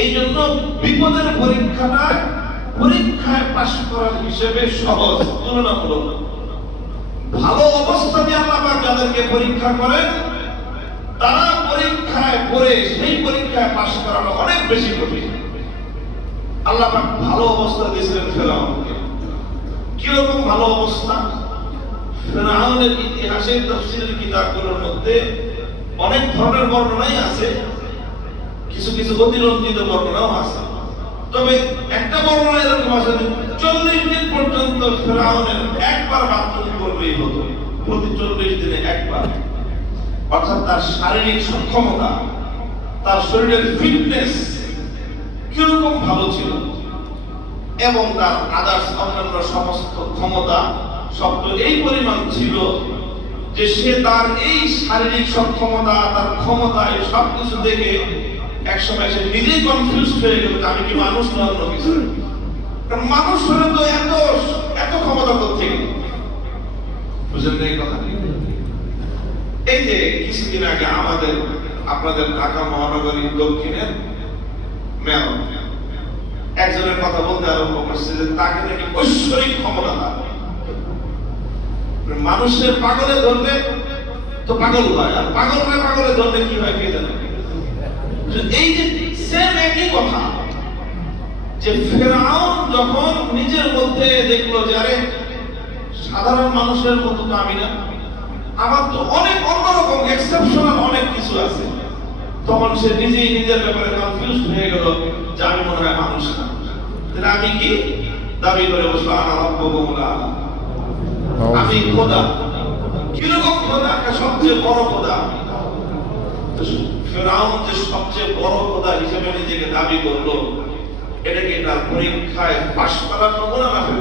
এই জন্য বিপদের পরীক্ষাটা পরীক্ষায় পাশ করার হিসেবে সহজ, তুলনামূলক। ভালো অবস্থা দিয়ে আল্লাহ যাদেরকে পরীক্ষা করেন, তারা পরীক্ষায় পড়ে সেই পরীক্ষায় পাশ করানো অনেক বেশি কঠিন। আল্লাহ ভালো অবস্থা দিয়েছিলেন ফেরাউনকে। কীরকম ভালো অবস্থা? ফেরাউনের ইতিহাসের তফসিলের কিতাবগুলোর মধ্যে অনেক ধরনের বর্ণনাই আছে। কিছু কিছু অতিরঞ্জিত বর্ণনাও আছে। তবে একটা বর্ণনা এরকম আছে চল্লিশ দিন পর্যন্ত ফেরাউনের একবার বাথরুম করলেই হতো প্রতি চল্লিশ দিনে একবার। অর্থাৎ তার শারীরিক সক্ষমতা, তার শরীরের ফিটনেস কীরকম ভালো ছিল এবং তার আদার্স অন্যান্য সমস্ত ক্ষমতা শব্দ এই পরিমাণ ছিল যে সে তার এই শারীরিক সক্ষমতা, তার ক্ষমতা এই সব কিছু দেখে একসময় সে নিজেই কনফিউজ হয়ে গেল আমি কি মানুষ না মানুষ হলে তো এত এত ক্ষমতা বুঝলেন না এই কথা? এই যে কিছুদিন আগে আমাদের, আপনাদের ঢাকা মহানগরী দক্ষিণের মেয়র একজনের কথা বলতে আরম্ভ করছে যে তাকে নাকি ঐশ্বরিক ক্ষমতা তার মানুষের পাগলে ধরলে তো পাগল হয়, আর পাগলরে পাগলে ধরলে কি হয় কে জানে? এই যে সেম একই কথা যে ফেরাউন যখন নিজের মধ্যে দেখল যে আরে সাধারণ মানুষের মতো তো আমি না আমার তো অনেক অন্যরকম এক্সেপশনাল অনেক কিছু আছে তখন সে নিজেই নিজের ব্যাপারে কনফিউজ হয়ে গেল যে আমি মনে হয় মানুষ না। তাহলে আমি কি দাবি করে বসল আনা আমি খোদা। কীরকম খোদা? সবচেয়ে বড় খোদা। ফেরাউন যে সবচেয়ে বড় খোদা হিসেবে নিজেকে দাবি করল, এটাকে তার পরীক্ষায় পাশ করার নমুনা না ফেল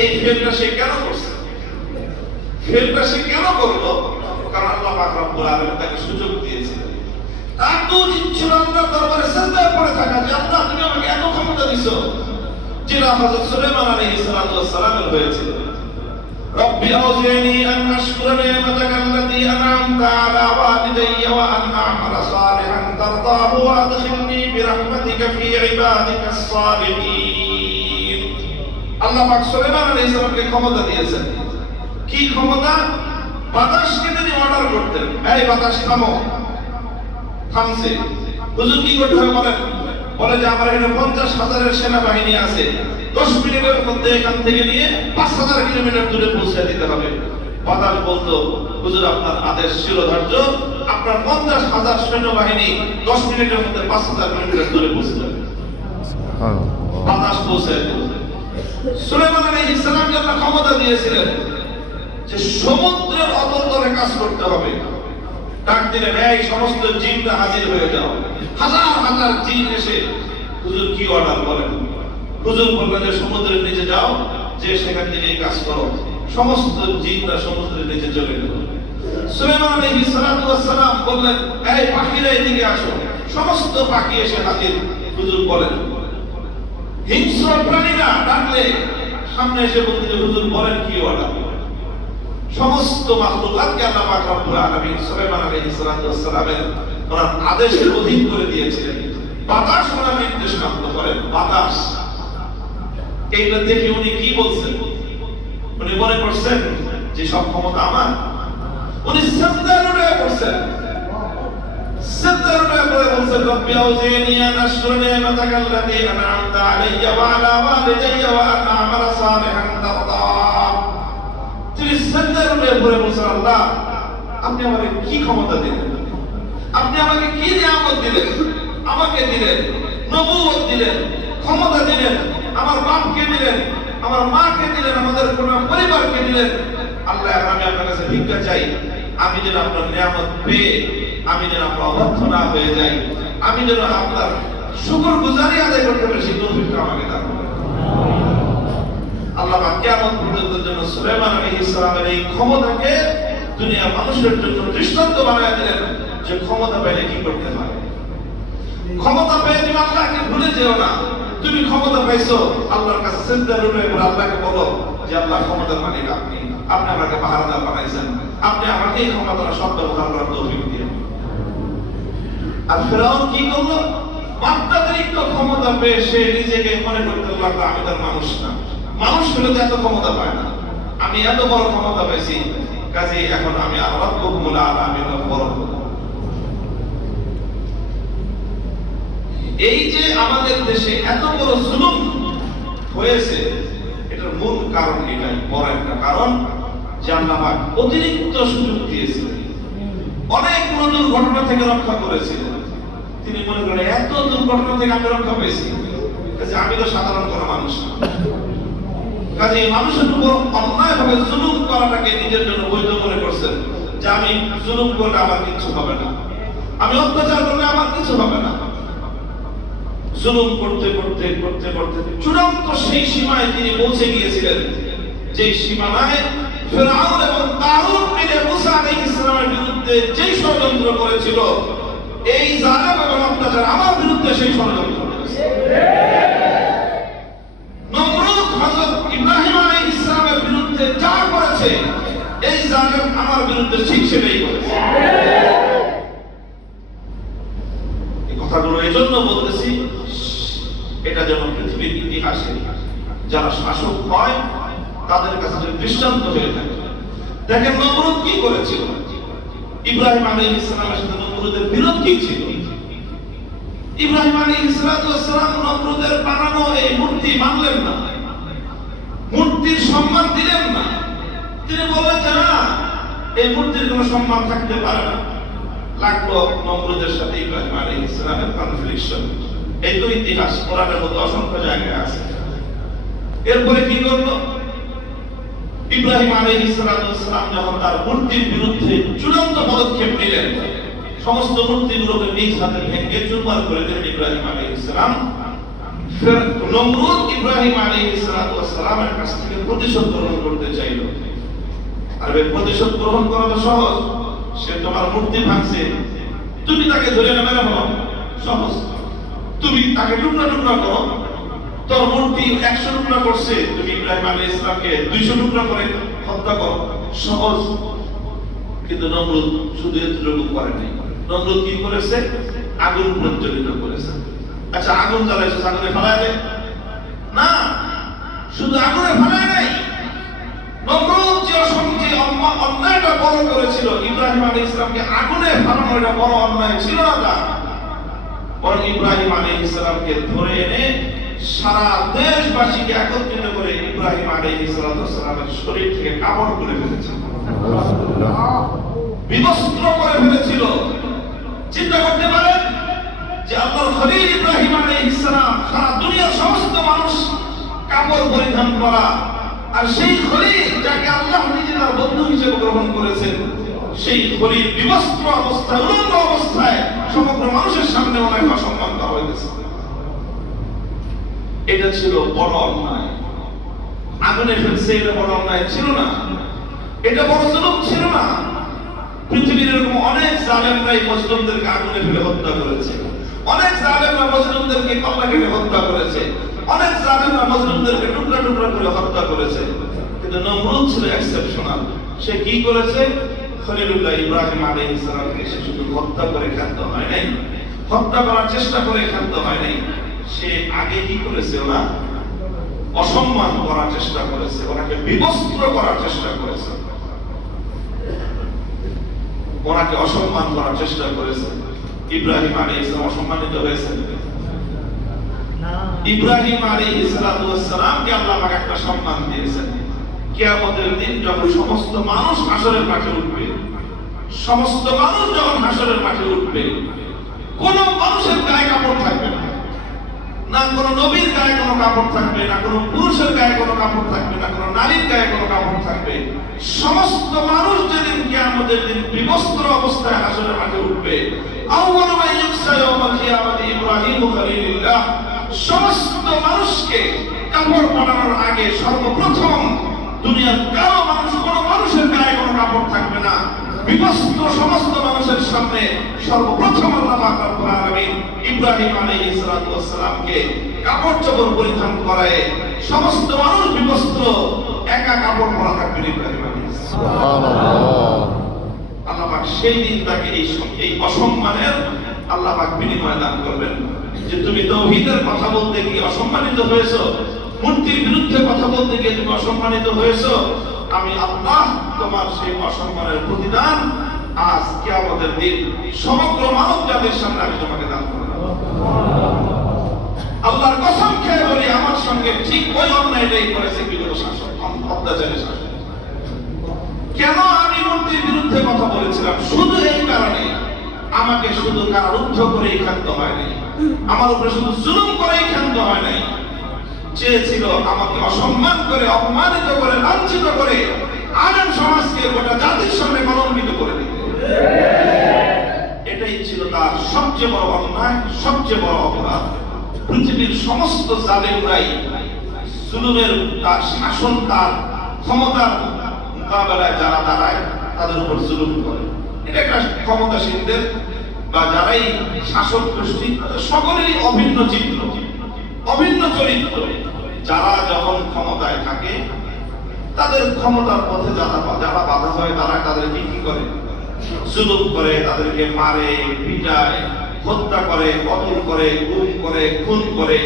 এই ফেলটা সে কেন করছে? ফেলটা সে কেন করল? কারণ আল্লাহ পাক রব্বুল তাকে সুযোগ দিয়েছিলেন তার তো ছিল আল্লাহর দরবারে সেজদায় পড়ে থাকা যে, আল্লাহ, তুমি আমাকে এত ক্ষমতা দিছো। যেটা হযরত সুলাইমান আলাইহিস সালামের হয়েছিল। رب أوزعني أن أشكر نعمتك التي أنعمت على والدي وأن أعمل صالحا ترضاه وأدخلني برحمتك في عبادك الصالحين আল্লাহ পাক সুলাইমান আলাইহিস সালামকে ক্ষমতা দিয়েছেন কি ক্ষমতা বাতাসকে তিনি অর্ডার করতেন এই বাতাস থামো থামছে হুজুর কি করতে হবে বলেন বলে যে আমার এখানে পঞ্চাশ হাজারের সেনাবাহিনী আছে। দশ মিনিটের মধ্যে এখান থেকে নিয়ে পাঁচ হাজার কিলোমিটার দূরে পৌঁছে দিতে হবে। বাতাস বলতো হুজুর আপনার আদেশ শিরোধার্য আপনার পঞ্চাশ হাজার সৈন্যবাহিনী দশ মিনিটের মধ্যে পাঁচ হাজার কিলোমিটার দূরে পৌঁছে যাবে। বাতাস পৌঁছে সুলেমান আলাইহিস সালামকে আল্লাহ ক্ষমতা দিয়েছিলেন যে সমুদ্রের অতন্তরে কাজ করতে হবে। এই সমস্ত জিনরা হাজির হয়ে যাও। হাজার হাজার জিন এসে, হুজুর কি অর্ডার করেন হুজুর যে, সমুদ্রের নিচে যাও, যে সেখান থেকে কাজ করো। সমস্ত জিনরা সমুদ্রের নিচে চলে গেল। সুলেমান বললেন, এই পাখিরা এদিকে আসো। সমস্ত পাখি এসে হাজির। হুজুর বলেন, হিংস্র প্রাণীরা ডাকলে সামনে এসে বলতে হুজুর বলেন কি অর্ডার সমস্ত মাখলুকাতকে আল্লাহ পাক রব্বুল আলামিন সুলাইমান আলাইহিস সালামের ওনার আদেশের অধীন করে দিয়েছিলেন। বাতাস ওনার নির্দেশ প্রাপ্ত করেন, বাতাস। এইটা দেখে উনি কি বলছেন? উনি মনে করছেন যে সব ক্ষমতা আমার। উনি তারদাহ তিনি সেজদায় লড়াই করে বলছেন আল্লাহ আপনি আমাকে কি ক্ষমতা দিলেন? আপনি আমাকে কি নিয়ামত দিলেন? আমাকে দিলেন নবুয়ত দিলেন, ক্ষমতা দিলেন, আমার বাপকে দিলেন, আমার মাকে দিলেন, আমাদের কোন পরিবারকে দিলেন। আল্লাহ আমি আপনার কাছে ভিক্ষা চাই। আমি যেন আপনার নিয়ামত পেয়ে, আমি যেন আপনার অবর্থ না হয়ে যাই। আমি যেন আপনার শুকর গুজারি আদায় করতে পারি, সেই তৌফিকটা আমাকে দান। আল্লাহ কিয়ামত পর্যন্ত জন্য সুলাইমান আলাইহিস সালামের এই ক্ষমতাকে দুনিয়া মানুষের জন্য দৃষ্টান্ত দিলেন, যে ক্ষমতা পেলে কি করতে হয় ক্ষমতা পেয়ে তুমি আল্লাহকে ভুলে যেও না। তুমি ক্ষমতা পাইছো আল্লাহর কাছে আল্লাহকে বলো যে আল্লাহ ক্ষমতার মালিক আপনি। আপনি আমাকে পাহারাদার বানাইছেন। আপনি আমাকে এই ক্ষমতার সব ব্যবহার করার তৌফিক দিন আর ফেরাউন কি করল? মাত্রাতিরিক্ত ক্ষমতা পেয়ে সে নিজেকে মনে করতে লাগল, আমি তার মানুষ না। মানুষ হলে তো এত ক্ষমতা পায় না। আমি এত বড় ক্ষমতা পেয়েছি কাজে এখন আমি আল্লাহ বহুমুলা আর আমি বড় এই যে আমাদের দেশে এত বড় জুলুম হয়েছে, এটার মূল কারণ এটাই, বড় একটা কারণ যে আল্লাহ অতিরিক্ত সুযোগ দিয়েছিলেন অনেক বড় দুর্ঘটনা থেকে রক্ষা করেছিলেন তিনি মনে করেন, এত দুর্ঘটনা থেকে আমি রক্ষা পেয়েছি। আমি তো সাধারণ কোনো মানুষ না। কাজে মানুষের উপর অন্যায়ভাবে জুলুম করাটাকে নিজের জন্য বৈধ মনে করছেন যে আমি জুলুম করলে আমার কিছু হবে না। আমি অত্যাচার করলে আমার কিছু হবে না। জুলুম করতে করতে করতে করতে চূড়ান্ত সেই সীমায় তিনি পৌঁছে গিয়েছিলেন যে সীমানায় ফেরাউন এবং মিলে মুসা বিরুদ্ধে যেই ষড়যন্ত্র করেছিল, এই জালেম এবং অত্যাচার আমার বিরুদ্ধে সেই ষড়যন্ত্র করেছে নমরুদ হযরত ইব্রাহিম আলাইহিস সালামের বিরুদ্ধে যা করেছে এই জালেম আমার বিরুদ্ধে ঠিক সেটাই করেছে। এই কথাগুলো এজন্য বলতেছি, এটা যেন পৃথিবীর ইতিহাসে যারা শাসক হয়, তাদের কাছে যেন দৃষ্টান্ত হয়ে থাকে। দেখেন নমরুদ কি করেছিল? ইব্রাহিম আলাইহিস সালামের সাথে নমরুদের বিরোধ কি ছিল? ইব্রাহিম আলাইহিস সালাম নমরুদের বানানো এই মূর্তি মানলেন না। মূর্তির সম্মান দিলেন না। তিনি বললেন যে, না, এই মূর্তির কোনো সম্মান থাকতে পারে না। লাগল নমরুদের সাথে ইব্রাহিম আলাইহিস সালামের কনফ্লিকশন এই তো ইতিহাস, কোরআনের মধ্যে অসংখ্য জায়গায় আছে। এরপরে কি করল? ইব্রাহিম আলাইহিস সালাম যখন তার মূর্তির বিরুদ্ধে চূড়ান্ত পদক্ষেপ নিলেন, সমস্ত মূর্তিগুলোকে নিজ হাতে ভেঙে চুরমার করে দিলেন ইব্রাহিম আলাইহিস সালাম। ফের নমরুদ ইব্রাহিম আলাইহিস সালামের কাছ থেকে প্রতিশোধ গ্রহণ করতে চাইল। আর প্রতিশোধ গ্রহণ করা সহজ। সে তোমার মূর্তি ভাঙছে। তুমি তাকে ধরে নেবে না সহজ। তুমি তাকে টুকরা টুকরা করো। তোর মূর্তি একশো টুকরা করছে। তুমি ইব্রাহিম আলী ইসলামকে দুইশো টুকরা করে হত্যা করো। সহজ। কিন্তু নমরুদ শুধু এতটুকু করে নমরুদ কি করেছে? আগুন প্রজ্বলিত করেছে। আচ্ছা আগুন জ্বালাইছে, আগুনে ফেলায় না, শুধু আগুনে ফেলায় অম্মা- অন্যায়টা বড় করেছিল। ইব্রাহিম আলী ইসলামকে আগুনে ফেলানো এটা বড় অন্যায় ছিল না বরং ইব্রাহিম আলী ইসলামকে ধরে এনে সারা দেশবাসীকে একত্রিত করে ইব্রাহিম আলী ইসলামের শরীর থেকে কাপড় খুলে ফেলেছে। বিবস্ত্র করে ফেলেছিল। চিন্তা করতে পারেন যে আল্লাহর খলিল ইব্রাহিম আলাইহিস সালাম সারা দুনিয়ার সমস্ত মানুষ কাপড় পরিধান করা আর সেই খলিল যাকে আল্লাহ নিজে বন্ধু হিসেবে গ্রহণ করেছেন, সেই খলিল বিবস্ত্র অবস্থায় উলঙ্গ অবস্থায় সমগ্র মানুষের সামনে ওনাকে অসম্মান করা হয়েছে এটা ছিল বড় অন্যায়। আগুনে ফেলছে এটা বড় অন্যায় ছিল না। এটা বড় জুলুম ছিল না। পৃথিবীর এরকম অনেক জালেমরা এই মুসলিমদেরকে আগুনে ফেলে হত্যা করেছে। অনেক জালেমরা মুসলিমদেরকে কল্লা কেটে হত্যা করেছে। অনেক জালেমরা মুসলিমদেরকে টুকরা টুকরা করে হত্যা করেছে। কিন্তু নমরুদ ছিল এক্সেপশনাল সে কি করেছে? খলিলুল্লাহ ইব্রাহিম আলাইহিস সালামকে সে শুধু হত্যা করে ক্ষান্ত হয় নাই। হত্যা করার চেষ্টা করে ক্ষান্ত হয় নাই। সে আগে কি করেছে ওরা? অসম্মান করার চেষ্টা করেছে। ওনাকে বিবস্ত্র করার চেষ্টা করেছে। ওনাকে অসম্মান করার চেষ্টা করেছে। ইব্রাহিম আলী ইসলাম অসম্মানিত হয়েছেন। ইব্রাহিম আলী ইসলামকে আল্লাহ পাক একটা সম্মান দিয়েছেন। কিয়ামতের দিন যখন সমস্ত মানুষ হাসরের মাঠে উঠবে, সমস্ত মানুষ যখন হাসরের মাঠে উঠবে, কোন মানুষের গায়ে কাপড় থাকবে না। না কোনো নবীর গায়ে কোনো কাপড় থাকবে, না কোনো পুরুষের গায়ে কোনো কাপড় থাকবে, না কোনো নারীর গায়ে কোনো কাপড় থাকবে। সমস্ত মানুষ যেদিন কিয়ামতের দিন বিবস্ত্র অবস্থায় হাসরের মাঠে উঠবে, আউয়ালু মা ইউকসা ইয়াউমাল কিয়ামাতি ইব্রাহিম খলিলুল্লাহ। সমস্ত মানুষকে কাপড় পরানোর আগে সর্বপ্রথম দুনিয়ার কারও মানুষ কোনো মানুষের গায়ে কোনো কাপড় থাকবে না বিবস্ত্র সমস্ত মানুষের সামনে সর্বপ্রথম আল্লাহ ইব্রাহিম ওয়াস সালামকে কাপড় চোপড় পরিধান করায় সমস্ত মানুষ বিবস্ত্র একা কাপড় পরা থাকবে ইব্রাহিম সালাম। আল্লাহ সেই দিন তাকে এই অসম্মানের আল্লাহ বিনিময় দান করবেন। যে তুমি তৌহিদের কথা বলতে গিয়ে অসম্মানিত হয়েছো মূর্তির বিরুদ্ধে কথা বলতে গিয়ে তুমি অসম্মানিত হয়েছো, আমি আল্লাহ তোমার সেই অসম্মানের প্রতিদান আজ কিয়ামতের দিন সমগ্র মানব জাতির সামনে আমি তোমাকে দান করলাম আল্লাহর কসম খেয়ে বলি, আমার সঙ্গে ঠিক ওই অন্যায়টাই করেছে বিগত শাসক অত্যাচারী শাসক। কেন আমি মূর্তির বিরুদ্ধে কথা বলেছিলাম? শুধু এই কারণে আমাকে শুধু কারারুদ্ধ করেই ক্ষান্ত হয়নি আমার উপরে শুধু জুলুম করেই ক্ষান্ত হয় নাই। চেয়েছিল আমাকে অসম্মান করে, অপমানিত করে, লাঞ্ছিত করে, আলেম সমাজকে গোটা জাতির সামনে কলঙ্কিত করে দিতে এটাই ছিল তার সবচেয়ে বড় অন্যায়, সবচেয়ে বড় অপরাধ। পৃথিবীর সমস্ত জালেমরাই জুলুমের তার শাসন, তার ক্ষমতার মোকাবেলায় যারা দাঁড়ায়, তাদের উপর জুলুম করে। এটা একটা ক্ষমতাসীনদের বা যারাই শাসক গোষ্ঠী সকলেরই অভিন্ন চিত্র, অভিন্ন চরিত্র। যারা যখন ক্ষমতায় থাকে, তাদের ক্ষমতার পথে যারা বাধা হয়, তারা তাদেরকে কি করে? জুলুম করে, তাদেরকে মারে, পিটায়, হত্যা করে কতল করে, গুম করে, খুন করে।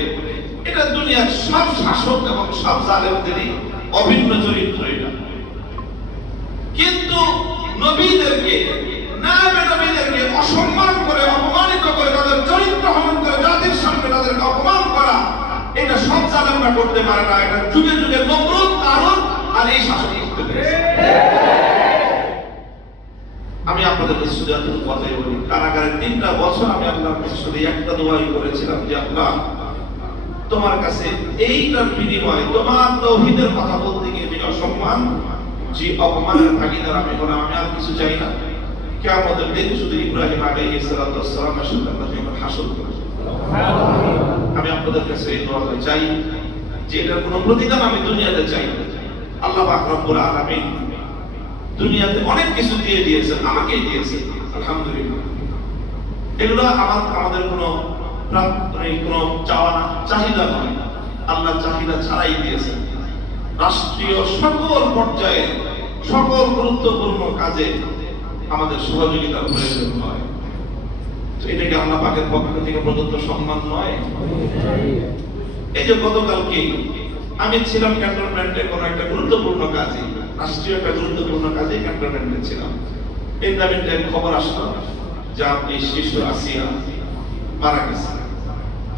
এটা দুনিয়ার সব শাসক এবং সব জালেমদেরই অভিন্ন চরিত্র এটা। কিন্তু নবীদেরকে নামে নবীদেরকে অসম্মান করে, অপমানিত করে, তাদের চরিত্র হনন করে, জাতির সামনে তাদেরকে অপমান করা, এটা সব জালেমরা করতে পারে না। এটা যুগে যুগে নমরুদ কারণ আর এই শাসন আমি আপনাদের এতটুকু কথাই বলি। কারাগারে তিনটা বছর আমি আপনার শুধু একটা দোয়াই করেছিলাম যে, আল্লাহ, তোমার কাছে এইটার বিনিময় তোমার তৌহিদের কথা বলতে গিয়ে অসম্মান যে অপমানের ভাগিদার আমি হলাম, আমি আর কিছু চাই না। কেমন দিন শুধু ইব্রাহিম আলাইহিস সালাতু সাথে এবার হাসল আমি আপনাদের কাছে এই দোয়াটা চাই যে এটার কোনো প্রতিদান আমি দুনিয়াতে চাই আল্লাহ পাক রব্বুল দুনিয়াতে অনেক কিছু দিয়ে দিয়েছেন, আমাকেই দিয়েছেন, আলহামদুলিল্লাহ। এগুলো আমার, আমাদের কোনো কোনো চাওয়া না চাহিদা নয়। আল্লাহ চাহিদা ছাড়াই দিয়েছেন। রাষ্ট্রীয় সকল পর্যায়ে সকল গুরুত্বপূর্ণ কাজে আমাদের সহযোগিতার প্রয়োজন হয়। তো এটা কি পাকের পক্ষ থেকে প্রদত্ত সম্মান নয়। এই যে গতকালকে আমি ছিলাম ক্যান্টনমেন্টে কোনো একটা গুরুত্বপূর্ণ কাজে, রাষ্ট্রীয় একটা গুরুত্বপূর্ণ কাজে ক্যান্টনমেন্টে ছিলাম। খবর আসলো যে আপনি আসিয়া মারা গেছে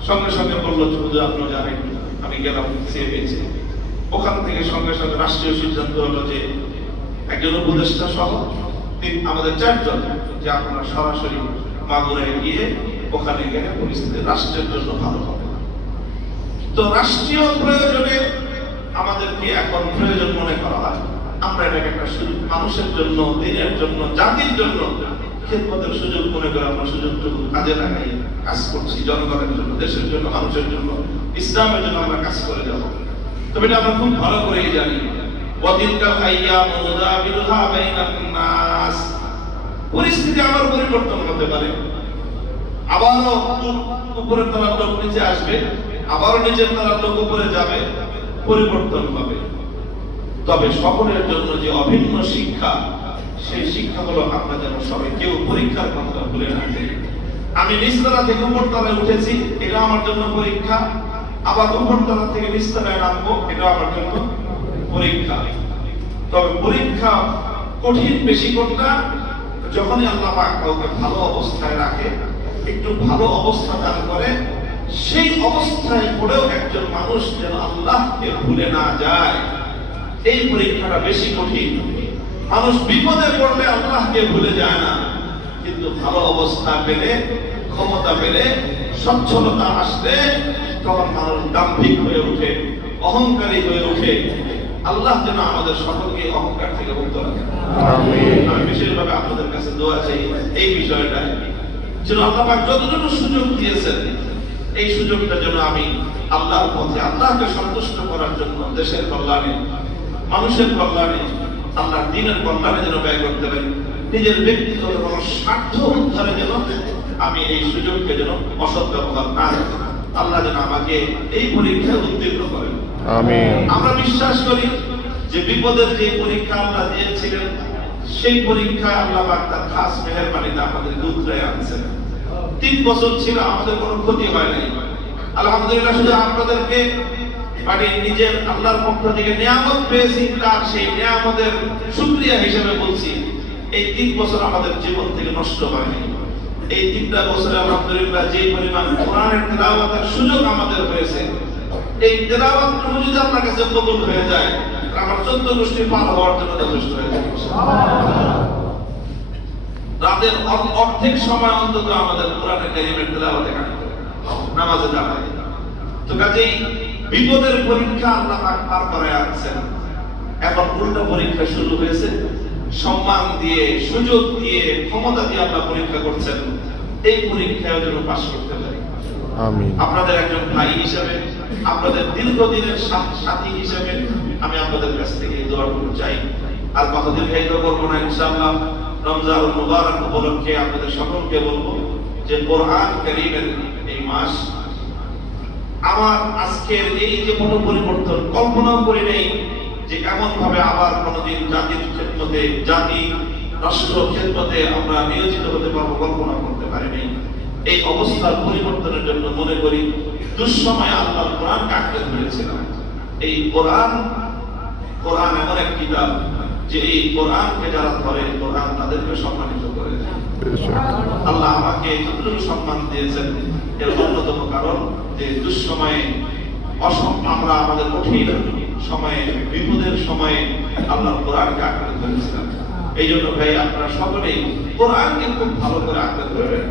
সঙ্গে সঙ্গে বলল শুধু আপনি জানেন, আমি গেলাম সিএবিএছে ওখান থেকে সঙ্গে সঙ্গে রাষ্ট্রীয় সিদ্ধান্ত হলো যে একজন উপদেষ্টা সহ আমাদের চারজন, যে আপনারা সরাসরি মাগুরায় গিয়ে ওখানে গেলে পরিস্থিতি রাষ্ট্রের জন্য ভালো হবে তো রাষ্ট্রীয় প্রয়োজনে আমাদেরকে এখন প্রয়োজন মনে করা হয়। আমরা এটাকে একটা সুযোগ, মানুষের জন্য, দিনের জন্য, জাতির জন্য খেদমতের সুযোগ মনে করে আমরা সুযোগটুকু কাজে লাগাই, কাজ করছি জনগণের জন্য, দেশের জন্য, মানুষের জন্য, ইসলামের জন্য আমরা কাজ করে যাব। তবে এটা আমরা খুব ভালো করেই জানি। পরিস্থিতি পরিবর্তন হতে পারে। আবারও উপরের নিচে আসবে, আবারও নিচের উপরে যাবে, পরিবর্তন হবে। তবে সকলের জন্য যে অভিন্ন শিক্ষা, সেই শিক্ষা হলো আমরা যেন সবাই কেউ পরীক্ষার কথা ভুলে না আমি নিচতলা থেকে উপরতলায় উঠেছি এটা আমার জন্য পরীক্ষা। আবার উপরতলা থেকে নিচতলায় নামবো এটা আমার জন্য পরীক্ষা। তবে পরীক্ষা কঠিন, বেশি কোনটা যখনই আল্লাহ কাউকে ভালো অবস্থায় রাখে, একটু ভালো অবস্থা দান করে, সেই অবস্থায় পড়েও একজন মানুষ যেন আল্লাহকে ভুলে না যায়। এই পরীক্ষাটা বেশি কঠিন। মানুষ বিপদে পড়লে আল্লাহকে ভুলে যায় না। কিন্তু ভালো অবস্থা পেলে, ক্ষমতা পেলে, সচ্ছলতা আসলে তখন মানুষ দাম্ভিক হয়ে ওঠে, অহংকারী হয়ে ওঠে। আল্লাহ যেন আমাদের সকলকে অহংকার থেকে মুক্ত রাখেন আমি বিশেষভাবে আপনাদের কাছে দোয়া চাই এই বিষয়টা। যেন আল্লাহ যতটুকু সুযোগ দিয়েছেন এই সুযোগটা যেন আমি আল্লাহর পথে আল্লাহকে সন্তুষ্ট করার জন্য দেশের কল্যাণে মানুষের কল্যাণে আল্লাহর দিনের কল্যাণে যেন ব্যয় করতে পারি। নিজের ব্যক্তিগত কোনো স্বার্থ উদ্ধারে যেন আমি এই সুযোগকে যেন অসৎ ব্যবহার না আল্লাহ যেন আমাকে এই পরীক্ষায় উত্তীর্ণ করেন। আমিন। আমরা বিশ্বাস করি যে বিপদের যে পরীক্ষা আল্লাহ দিয়েছিলেন, সেই পরীক্ষা আল্লাহ তার খাস মেহেরবানিতে আমাদের উতরে আনছেন। তিন বছর ছিল, আমাদের কোনো ক্ষতি হয় আলহামদুলিল্লাহ, শুধু আপনাদেরকে মানে নিজের আল্লাহর পক্ষ থেকে নিয়ামত পেয়েছি, তার সেই নিয়ামতের শুক্রিয়া হিসেবে বলছি, এই তিন বছর আমাদের জীবন থেকে নষ্ট হয়নি। এই তিনটা বছরে আলহামদুলিল্লাহ যে পরিমাণ কোরআনের তেলাওয়াতের সুযোগ আমাদের হয়েছে এই যদি আপনার কাছে হয়ে যায়, আমার চোদ্দ গোষ্ঠী পার হওয়ার জন্য যথেষ্ট হয়ে যাবে রাতের অর্ধেক সময় অন্তত আমাদের নামাজে দাঁড়ায় তো কাজেই বিপদের পরীক্ষা আল্লাহ পার করে আছেন এখন উল্টো পরীক্ষা শুরু হয়েছে। সম্মান দিয়ে, সুযোগ দিয়ে, ক্ষমতা দিয়ে আল্লাহ পরীক্ষা করছেন। এই পরীক্ষায় যেন পাশ করতে পারি। আপনাদের একজন ভাই হিসেবে, আপনাদের দীর্ঘদিনের সাথী হিসেবে আমি আপনাদের কাছ থেকে এই দোয়াটুকু চাই। আর কথা দীর্ঘায়িত করব না, ইনশাআল্লাহ রমজান মুবারক উপলক্ষে আপনাদের সকলকে বলব যে কোরআন কারীমের এই মাস আমার আজকের এই যে কোনো পরিবর্তন কল্পনাও করি নেই যে এমন ভাবে আবার কোনোদিন জাতির ক্ষেত্রতে, জাতি রাষ্ট্র ক্ষেত্রতে আমরা নিয়োজিত হতে পারব কল্পনা করতে পারি নাই এই অবস্থার পরিবর্তনের জন্য মনে করি দুঃসময় আল্লাহ কোরআন কাটতে ধরেছিলাম এই কোরআন কোরআন এমন এক কিতাব যে এই কোরআনকে যারা ধরে, কোরআন তাদেরকে সম্মানিত করে আল্লাহ আমাকে যতটুকু সম্মান দিয়েছেন এর অন্যতম কারণ যে দুঃসময়ে অসম আমরা আমাদের কঠিন সময়ে, বিপদের সময়ে আল্লাহ কোরআনকে আঁকড়ে ধরেছিলাম এই জন্য ভাই, আপনারা সকলেই কোরআনকে খুব ভালো করে আঁকড়ে ধরবেন।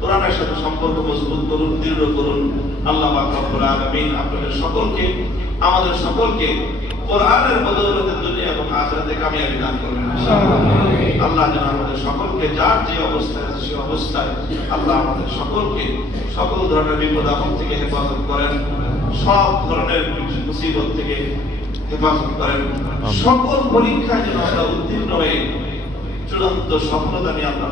কোরআনের সাথে সম্পর্ক মজবুত করুন দৃঢ় করুন। আল্লাহ রব্বুল আলামিন আপনাদের সকলকে আমাদের সকলকে কোরআনের বদৌলতে দুনিয়া এবং আখিরাতে কামিয়াবি দান করবেন আল্লাহ যেন আমাদের সকলকে যার যে অবস্থায় আছে সে অবস্থায় আল্লাহ আমাদের সকলকে সকল ধরনের বিপদ আপদ থেকে হেফাজত করেন সব ধরনের মুসিবত থেকে হেফাজত করেন। সকল পরীক্ষায় যেন আমরা উত্তীর্ণ হয়ে চূড়ান্ত সফলতা নিয়ে আল্লাহ